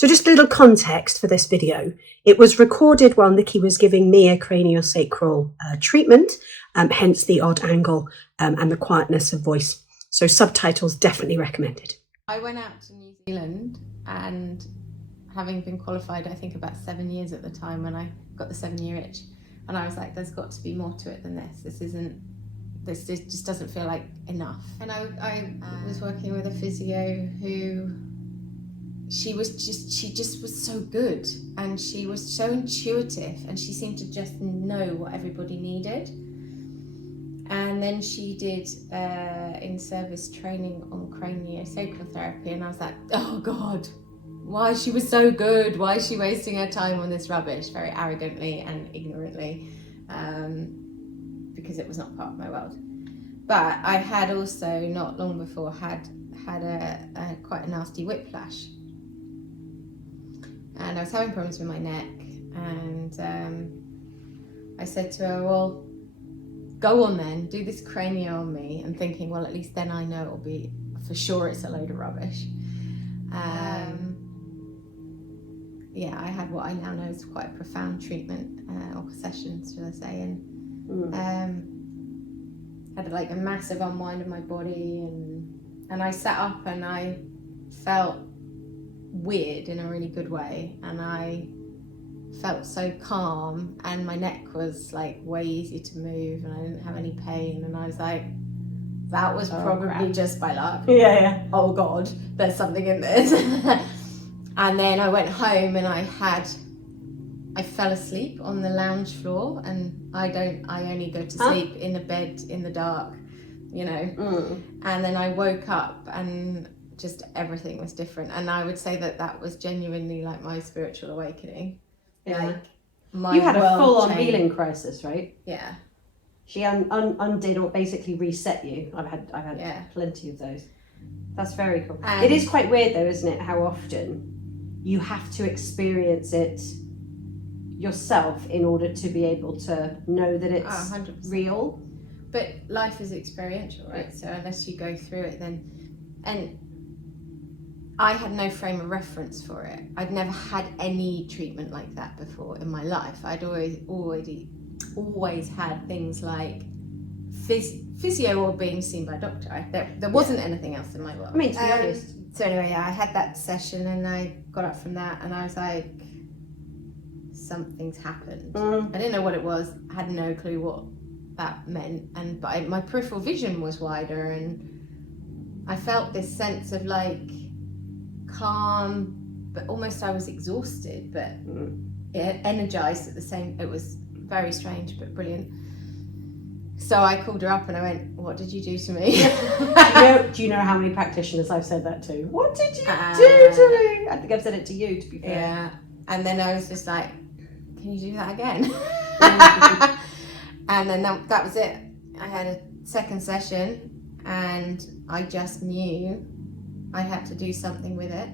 So just a little context for this video. It was recorded while Nicky was giving me a craniosacral treatment, hence the odd angle and the quietness of voice. So subtitles definitely recommended. I went out to New Zealand, and having been qualified, I think about 7 years at the time when I got the 7-year itch, and I was like, there's got to be more to it than this. This just doesn't feel like enough. And I was working with a physio who, she just was so good, and she was so intuitive, and she seemed to just know what everybody needed. And then she did in-service training on Craniosacral Therapy, and I was like, oh God, why she was so good? Why is she wasting her time on this rubbish? Very arrogantly and ignorantly, because it was not part of my world. But I had also, not long before, had a quite a nasty whiplash. And I was having problems with my neck, and I said to her, well, go on then, do this cranio on me, and thinking, well, at least then I know it'll be, for sure it's a load of rubbish. Yeah, I had what I now know is quite a profound treatment, or session, should I say, and had like a massive unwind of my body, and I sat up and I felt weird in a really good way, and I felt so calm, and my neck was like way easier to move, and I didn't have any pain, and I was like, that was probably just by luck. Yeah. Oh God, there's something in this. And then I went home, and I fell asleep on the lounge floor, and I only go to sleep in a bed in the dark, you know. And then I woke up, and just everything was different, and I would say that was genuinely like my spiritual awakening. Yeah. Like, You had a full-on healing crisis, right? Yeah. She undid or basically reset you. I've had plenty of those. That's very cool. It is quite weird though, isn't it, how often you have to experience it yourself in order to be able to know that it's 100%. real. But life is experiential, right? So unless you go through it, then, and I had no frame of reference for it. I'd never had any treatment like that before in my life. I'd always had things like physio or being seen by a doctor. There wasn't anything else in my world. I mean, to be honest. So anyway, yeah, I had that session, and I got up from that, and I was like, something's happened. I didn't know what it was. I had no clue what that meant, but my peripheral vision was wider, and I felt this sense of like calm, but almost I was exhausted, but energized at the same. It was very strange but brilliant. So I called her up and I went, what did you do to me? Do you know how many practitioners I've said that to? What did you do to me? I think I've said it to you, to be fair. Yeah. And then I was just like, can you do that again? And then that was it. I had a second session, and I just knew I had to do something with it.